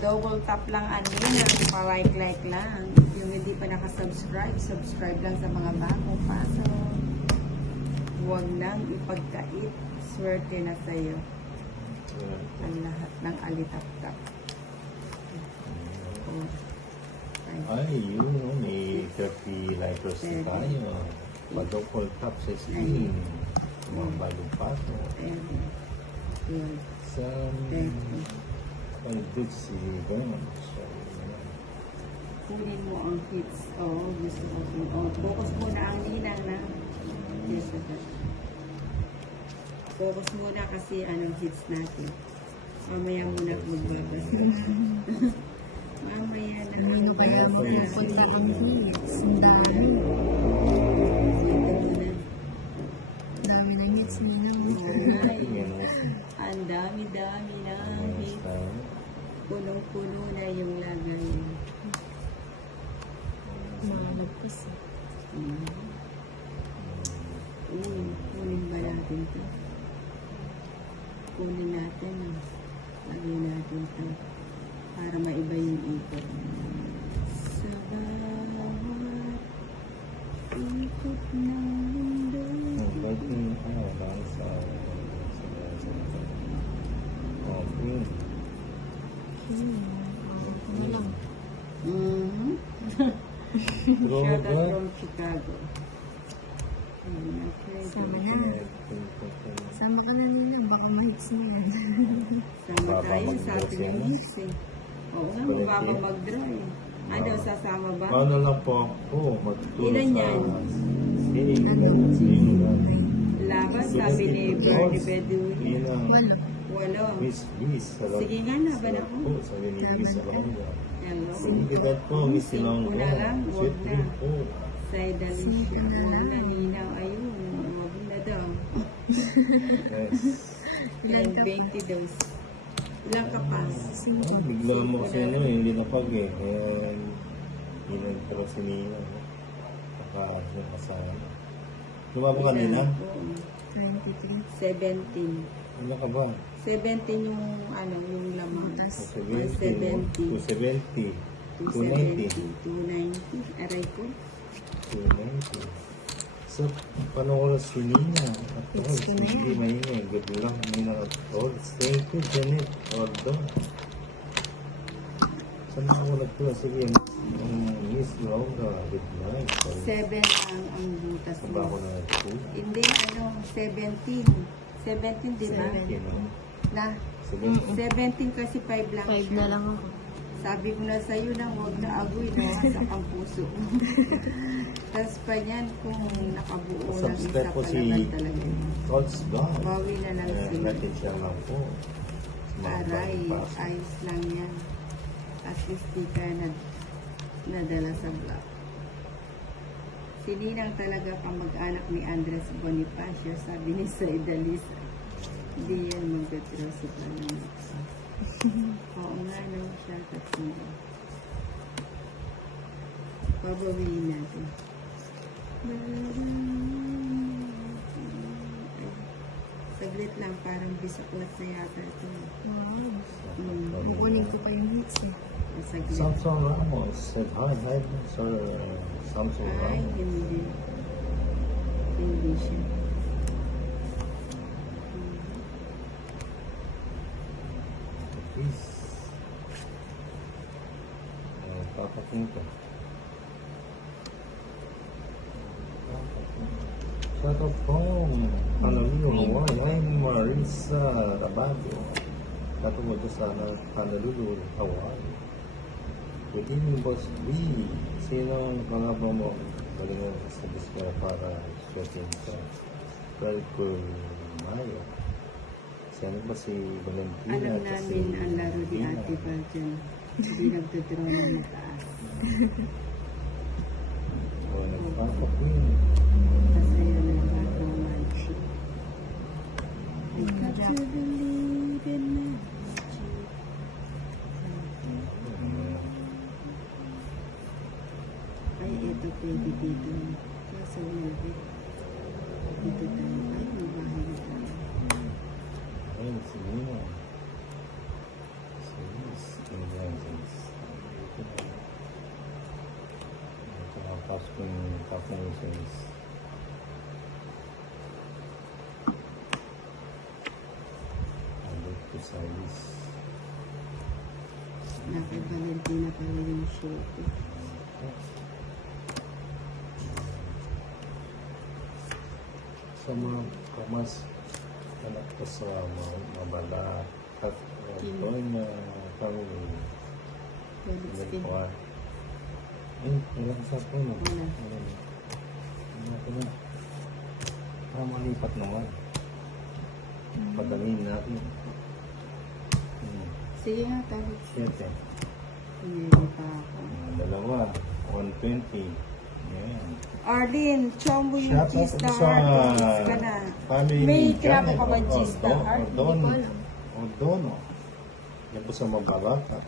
Pa-double tap lang anina, pa-like lang. Yung hindi pa nakasubscribe, subscribe lang sa mga bagong pasok. Huwag nang ipagkait. Swerte na sa'yo. Ang lahat ng alitap-tap. Ay, yun, no? May 30 lighters na tayo. Pa-double tap sa screen. Mga bagong pasok. Sa... Dito si Gwen. Kunin mo ang hits. Oo, gusto ko. Focus muna ang ninang na. Yes, focus muna kasi anong hits natin. Mamaya muna magbabasa. Mamaya na. Ano kaya magpunta kami hits? Ang dami. Dami ng hits nila. Ang dami-dami na hits. Punong-puno na yung lagay. Malagpas. Kunin ba natin ito? Kunin natin. Lagay natin ito. Para maiba yung ikot. Sa bawat ikot ng mundo. Ba't yung lang sa... yun. Ano lang. Shout out from Chicago. Sama na. Sama ka na nila. Baka ma-hits na yan. Sama tayo sa atin yung hits eh. Oo nga, mababa mag-draw eh. Ano, sasama ba? Paano lang po ako magtutulong Ilan yan? Laban, sabi ni Bernie Bedouin. Walo. Miss, Sige nga, laban ako. Sabi ni Miss Alonga. Hello. Sinigidad po, Miss Alonga. Una lang, huwag na. po. Sa Idalicia. Huwag na, ninaw. Ayun, huwag na daw. Yes. 22. Ilang ka pa? Bigla mo kasi hindi napag eh. Kaya hindi nagtaro si Nina. Nakasama. Lumabo ka nila? 23. 17. Ano ka ba? 17 yung ano, yung lamang. 270. 270. 290. Aray ko. 290. So, paano oras si Nina? At oras, hindi maingay. Good luck, Nina at oras. Thank you, Janet. Ordo. Saan na ako nagtula? Sige, Miss Laura. Good night. 7 ang butas Saan ba ako mo. na nagtula? Hindi, ano, 17. 17, di ba? Na, 17 kasi 5 lang 5 na lang ako. Sabi ko na sa'yo na huwag na agoy, nawasak ang puso. Tapos pa yan, kung nakabuo ng isa Subscribe po pa si naman talaga. God's God. Bawi na lang sila. Natin siya lang po. Aray, ayos lang yan. At least di ka nadala sa vlog. Si Ninang talaga kamag-anak ni Andres Bonifacio, sabi ni Saida Lisa. Hindi yan mag-draw si Planong. Oo nga, no, shout out sa mga. Pabawiin natin. Saglit lang, parang bisaklat na yata ito. Wow. Kukunin ko pa yung hits eh. Saglit. Samson Ramos said hi, Sir Samson Ay, Ramos. hindi. Hindi siya. Please. Papapunta. Shout out po. Honolulu, Hawaii. Hi, Marisa Rabadio. Katungod sa Honolulu, Hawaii. Good evening, Boss B. Sino ang pangabang mo? Galingan sa disco para shooting sa Valcool Mayo. Sino ba si Valentina? Alam namin ang laro ni Ate Val dyan. Hindi nagtudraw ng mataas. O, nagpapakwin. Kasi yun ang romantic. I got to believe in magic. Ay, ito pwede dito. Kaso malaki. Dito tayo. Ay, may bahay na tayo. Ayun, si Nina. Si Liz. Ayan. Tapos kung calculations. Precise. Na kay Valentina pala yung shoot. Sa mga kamas anak ko sa mga mabala at ito na kami Felix Pin. nagkuhan. Wala sa po no? Wala. Wala ko na. Malipat naman. Padalhin natin. Sige nga, tapos. 7. Hindi pa ako. Dalawa. 120. Yan. Arlene, show mo yung Shout out cheese na sa heart. Cheese ka na. family May ni kinapa Janet ka ba cheese na heart? Ordon. Hindi ko alam. Ordono. Yan po sa Mabalacat.